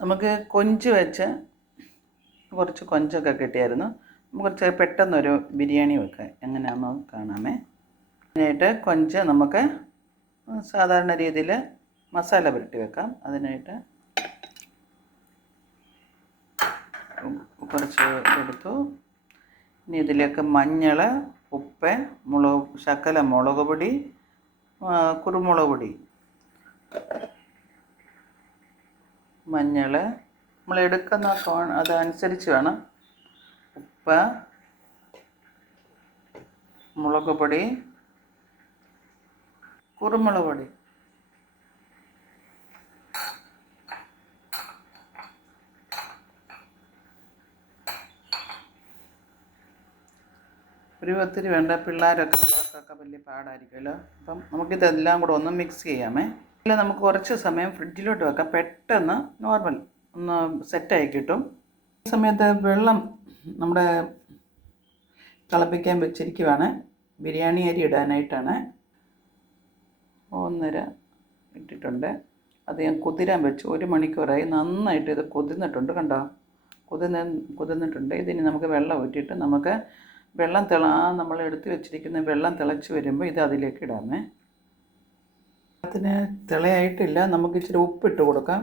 നമുക്ക് കൊഞ്ച് വെച്ച് കുറച്ച് കൊഞ്ചൊക്കെ കിട്ടിയായിരുന്നു. കുറച്ച് പെട്ടെന്നൊരു ബിരിയാണി വെക്കുക എങ്ങനെയാണെന്ന് കാണാമേ. അതിനായിട്ട് കൊഞ്ച് നമുക്ക് സാധാരണ രീതിയിൽ മസാല പുരട്ടി വെക്കാം. അതിനായിട്ട് കുറച്ച് എടുത്തു. ഇനി ഇതിലേക്ക് മഞ്ഞൾ ഉപ്പ് മുളക് ശക്കല മുളക് പൊടി കുരുമുളക് പൊടി. മഞ്ഞൾ നമ്മൾ എടുക്കുന്ന അതനുസരിച്ച് വേണം. ഉപ്പ് മുളക് പൊടി കുരുമുളക് പൊടി. ഒരു ഒത്തിരി വേണ്ട പിള്ളേരൊക്കെ ഉള്ളവർക്കൊക്കെ വലിയ പാടായിരിക്കുമല്ലോ. അപ്പം നമുക്കിതെല്ലാം കൂടെ ഒന്ന് മിക്സ് ചെയ്യാമേ. നമുക്ക് കുറച്ച് സമയം ഫ്രിഡ്ജിലോട്ട് വെക്കാം. പെട്ടെന്ന് നോർമൽ ഒന്ന് സെറ്റായി കിട്ടും. ഈ സമയത്ത് വെള്ളം നമ്മുടെ തിളപ്പിക്കാൻ വെച്ചിരിക്കുവാണ്. ബിരിയാണി അരി ഇടാനായിട്ടാണ്. ഒന്നര ഇട്ടിട്ടുണ്ട്. അത് ഞാൻ കുതിരാൻ വെച്ചു. ഒരു മണിക്കൂറായി. നന്നായിട്ട് ഇത് കുതിർന്നിട്ടുണ്ട് കണ്ടോ? കുതിർന്ന് കുതിർന്നിട്ടുണ്ട്. ഇതിന് നമുക്ക് വെള്ളം ഊറ്റിയിട്ട് നമുക്ക് വെള്ളം തിള നമ്മൾ എടുത്ത് വെച്ചിരിക്കുന്ന വെള്ളം തിളച്ച് വരുമ്പോൾ ഇത് അതിലേക്ക് ഇടാമേ. അതിന് തിളയായിട്ടില്ല. നമുക്ക് ഇച്ചിരി ഉപ്പിട്ട് കൊടുക്കാം.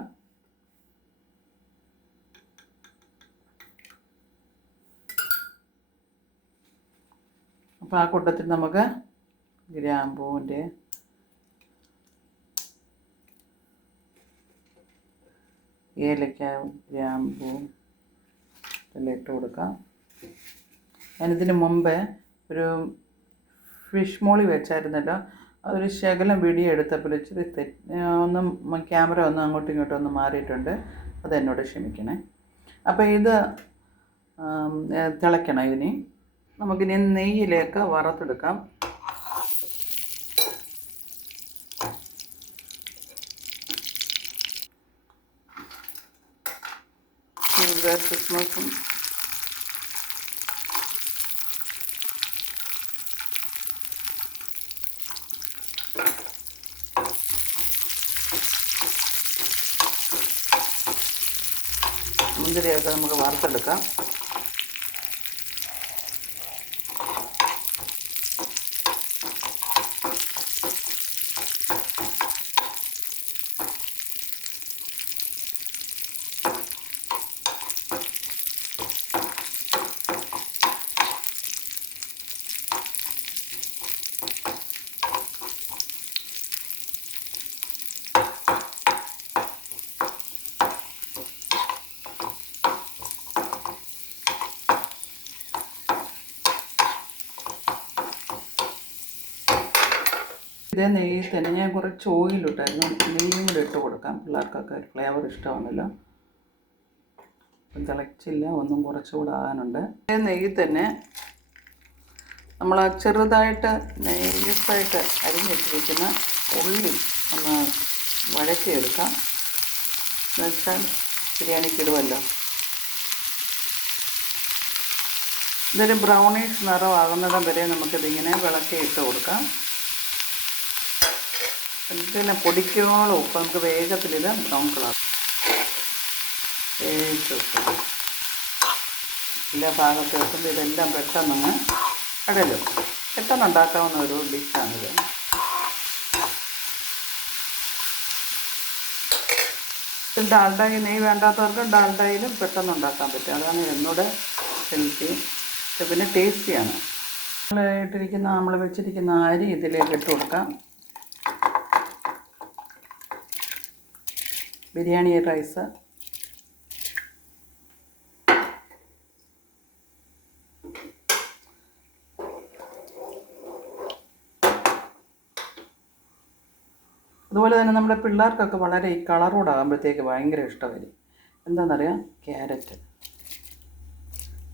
അപ്പോൾ ആ കൂട്ടത്തിൽ നമുക്ക് ഗ്രാമ്പൂവിന്റെ ഏലക്ക ഗ്രാമ്പൂ ഇതെല്ലാം ഇട്ട് കൊടുക്കാം. ഞാനിതിന് മുമ്പേ ഒരു ഫിഷ് മോളി വെച്ചായിരുന്നല്ലോ. അതൊരു ശകലം വീഡിയോ എടുത്തപ്പോൾ ഇച്ചിരി ഒന്ന് ക്യാമറ ഒന്ന് അങ്ങോട്ടും ഇങ്ങോട്ടും ഒന്ന് മാറിയിട്ടുണ്ട്. അതെന്നോട് ക്ഷമിക്കണേ. അപ്പോൾ ഇത് തിളയ്ക്കണം ഇതിന് നമുക്കിനി നെയ്യിലേക്ക് വറുത്തെടുക്കാം. ക്രിസ്മസും മുന്തിരിയൊക്കെ നമുക്ക് വറുത്തെടുക്കാം. ഇതേ നെയ്യിൽ തന്നെ ഞാൻ കുറച്ച് ഓയിലിട്ടായിരുന്നു നെയ്യും കൂടെ ഇട്ട് കൊടുക്കാം. പിള്ളേർക്കൊക്കെ ഫ്ലേവർ ഇഷ്ടമാണല്ലോ. തിളച്ചില്ല. ഒന്നും കുറച്ചുകൂടെ ആകാനുണ്ട് ഇതേ നെയ്യിൽ തന്നെ നമ്മൾ ചെറുതായിട്ട് നെയ്സായിട്ട് അരിഞ്ഞിട്ടിരിക്കുന്ന ഉള്ളി ഒന്ന് വഴറ്റിയെടുക്കാം. എന്നുവെച്ചാൽ ബിരിയാണിക്ക് ഇടുമല്ലോ ഇതൊരു ബ്രൗണിഷ് നിറമാകുന്നിടം വരെ നമുക്കിതിങ്ങനെ വിളക്കി ഇട്ട് കൊടുക്കാം. പിന്നെ പൊടിക്കോളം ഉപ്പ്? നമുക്ക് വേഗത്തിലിത് ബ്രൗൺ കളർ എല്ലാ ഭാഗത്ത് വെക്കുമ്പോൾ ഇതെല്ലാം പെട്ടെന്നങ്ങ് അടലും. പെട്ടെന്ന് ഉണ്ടാക്കാവുന്ന ഒരു ഡിഷാണിത് ഡാൽഡായി നെയ്യ് വേണ്ടാത്തവർക്ക് ഡാൽഡായിലും പെട്ടെന്ന് ഉണ്ടാക്കാൻ പറ്റും. അതാണ് എന്നോട് ഹെൽത്തി. പിന്നെ ടേസ്റ്റിയാണ്. ഇട്ടിരിക്കുന്ന നമ്മൾ വെച്ചിരിക്കുന്ന അരി ഇതിലേക്ക് ഇട്ട് കൊടുക്കാം. ബിരിയാണി റൈസ്. അതുപോലെ തന്നെ നമ്മുടെ പിള്ളേർക്കൊക്കെ വളരെ ഈ കളറോടാകുമ്പോഴത്തേക്ക് ഭയങ്കര ഇഷ്ടമായിരിക്കും എന്താണെന്നറിയാം ക്യാരറ്റ്.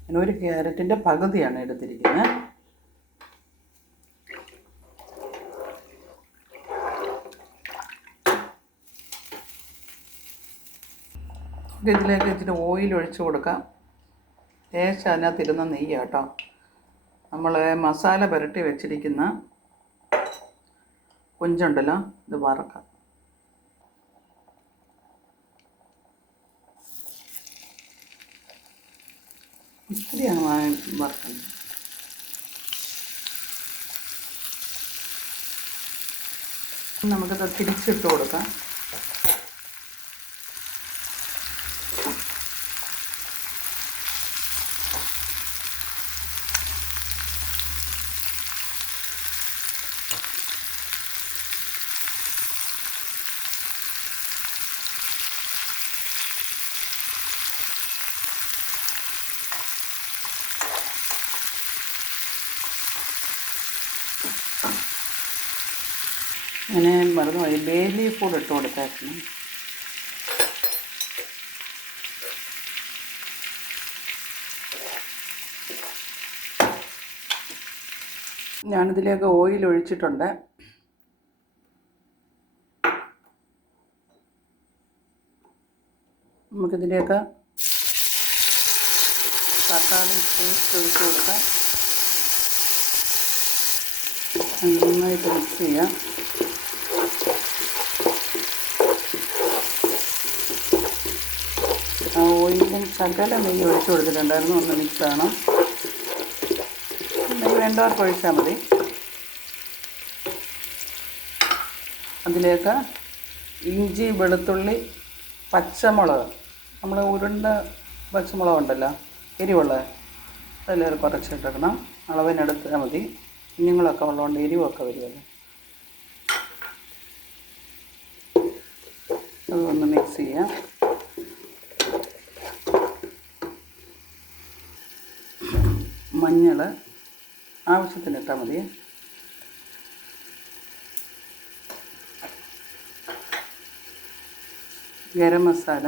ഞാൻ ഒരു ക്യാരറ്റിന്റെ പകുതിയാണ് എടുത്തിരിക്കുന്നത്. ഇതിലേക്ക് ഇച്ചിരി ഓയിൽ ഒഴിച്ച് കൊടുക്കാം. ലേശം അതിനകത്തിരുന്ന നെയ്യ് കേട്ടോ. നമ്മൾ മസാല പുരട്ടി വെച്ചിരിക്കുന്ന കുഞ്ചുണ്ടല്ലോ ഇത് വറക്കാം. ഇത്തിരിയാണ് വറക്കുന്നത് നമുക്കത് തിരിച്ചിട്ട് കൊടുക്കാം. അങ്ങനെ മറന്നുപോയി ബേ ലീഫ് കൂടെ ഇട്ട് കൊടുത്തായിരുന്നു. ഞാനിതിലേക്ക് ഓയിൽ ഒഴിച്ചിട്ടുണ്ട്. നമുക്കിതിലേക്ക് തക്കാളി പേസ്റ്റ് ഒഴിച്ച് കൊടുക്കാം. നന്നായിട്ട് മിക്സ് ചെയ്യാം. ഓയിലും ശകല നെയ്യ് ഒഴിച്ച് കൊടുത്തിട്ടുണ്ടായിരുന്നു. ഒന്ന് മിക്സ് ആണ് നെയ്യ് വേണ്ടവർക്ക് ഒഴിച്ചാൽ മതി. അതിലേക്ക് ഇഞ്ചി വെളുത്തുള്ളി പച്ചമുളക്. നമ്മൾ ഉരുണ്ട പച്ചമുളക് ഉണ്ടല്ലോ എരിവുള്ളത് അതിലേറെ കുറച്ചിട്ടെടുക്കണം അളവിനെടുത്താൽ മതി. കുഞ്ഞുങ്ങളൊക്കെ ഉള്ളതുകൊണ്ട് എരിവൊക്കെ വരുമല്ലോ അതൊന്ന് മിക്സ് ചെയ്യാം. മഞ്ഞൾ ആവശ്യത്തിന് ഇട്ടാൽ മതി. ഗരം മസാല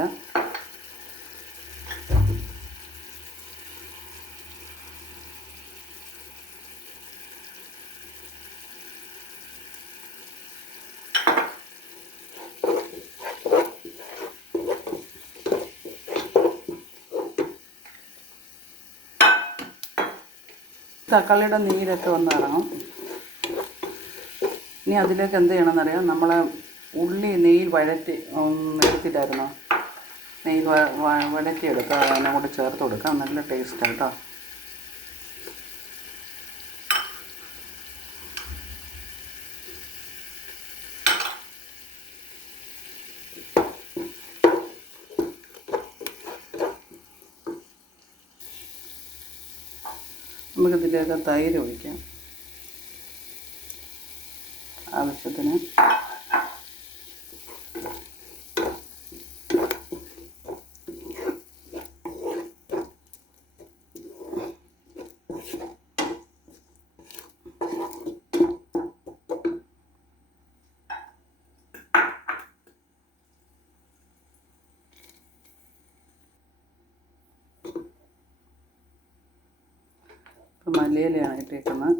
തക്കാളിയുടെ നീരൊക്കെ ഒന്ന് ഇറങ്ങും ഇനി അതിലേക്ക് എന്ത് ചെയ്യണമെന്നറിയാം? നമ്മൾ ഉള്ളി നെയ്യിൽ വഴറ്റി എടുത്തിട്ടായിരുന്നോ. നെയ്യിൽ വഴറ്റിയെടുക്കുക അതിനെ കൂടെ ചേർത്ത് കൊടുക്കാം. നല്ല ടേസ്റ്റാണ് കേട്ടോ നമുക്കിതിലേക്ക് തൈര് ഒഴിക്കാം. ആവശ്യത്തിന് മല്ലിയിലയാണ് ഇട്ടേക്കുന്നത്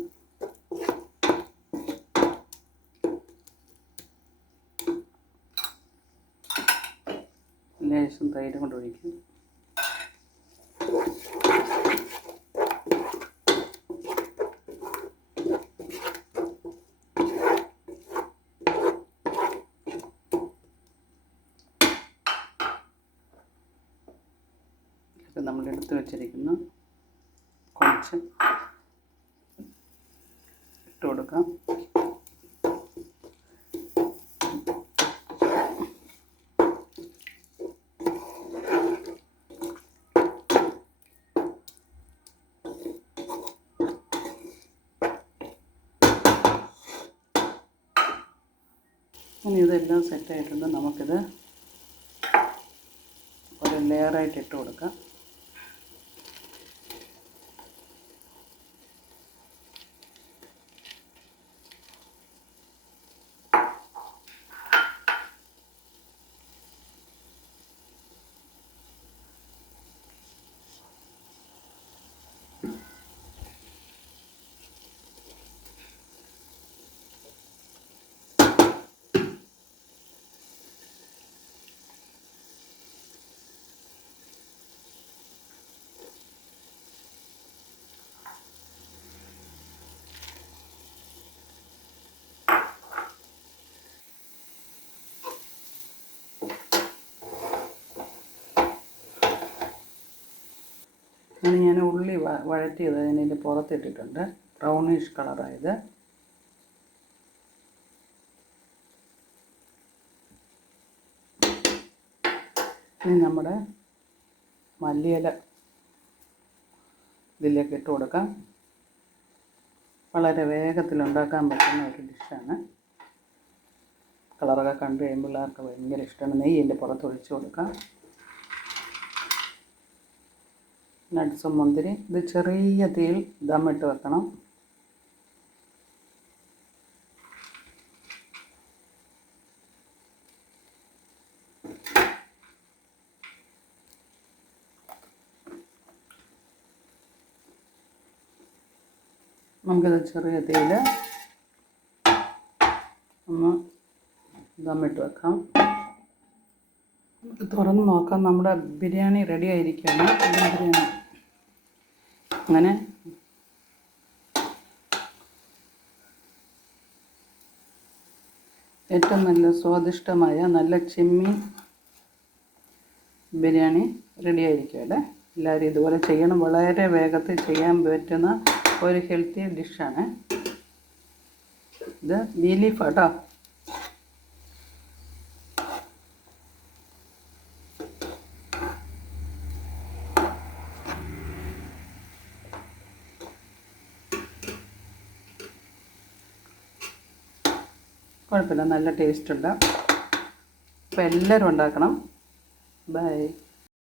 ലേശം തൈര് കൊണ്ട് ഒഴിക്കും. നമ്മൾ എടുത്ത് വെച്ചിരിക്കുന്ന കുറച്ച് കൊടുക്കാം. ഇനി ഇതെല്ലാം സെറ്റായിട്ടുണ്ട് നമുക്കിത് ഒരു ലെയറായിട്ട് ഇട്ട് കൊടുക്കാം. അങ്ങനെ ഞാൻ ഉള്ളി വഴറ്റിയത് അതിന്റെ പുറത്തിട്ടിട്ടുണ്ട്. ബ്രൗണിഷ് കളറായത് ഇനി നമ്മുടെ മല്ലിയില ഇതിലേക്ക് ഇട്ട് കൊടുക്കാം. വളരെ വേഗത്തിൽ ഉണ്ടാക്കാൻ പറ്റുന്ന ഒരു ഡിഷാണ്. കളറൊക്കെ കണ്ടു കഴിയുമ്പോൾ പിള്ളേർക്ക് ഭയങ്കര ഇഷ്ടമാണ്. നെയ്യ് എന്റെ പുറത്ത് ഒഴിച്ചു കൊടുക്കാം. നട്ട്സും മുന്തിരി. ഇത് ചെറിയ തീയിൽ ദമ്മിട്ട് വെക്കണം. നമുക്കിത് ചെറിയ തീയിൽ ഒന്ന് ദമ്മിട്ട് വെക്കാം. തുറന്ന് നോക്കാം. നമ്മുടെ ബിരിയാണി റെഡി ആയിരിക്കുകയാണ്. ബിരിയാണി? അങ്ങനെ. ഏറ്റവും നല്ല സ്വാദിഷ്ടമായ നല്ല ചെമ്മീൻ ബിരിയാണി റെഡി ആയിരിക്കുമല്ലേ എല്ലാവരും ഇതുപോലെ ചെയ്യണം. വളരെ വേഗത്തിൽ ചെയ്യാൻ പറ്റുന്ന ഒരു ഹെൽത്തി ഡിഷാണ് ഇത് ബീലീഫ് കേട്ടോ കുഴപ്പമില്ല. നല്ല ടേസ്റ്റ് ഉണ്ട്. അപ്പോൾ എല്ലാവരും ഉണ്ടാക്കണം. ബൈ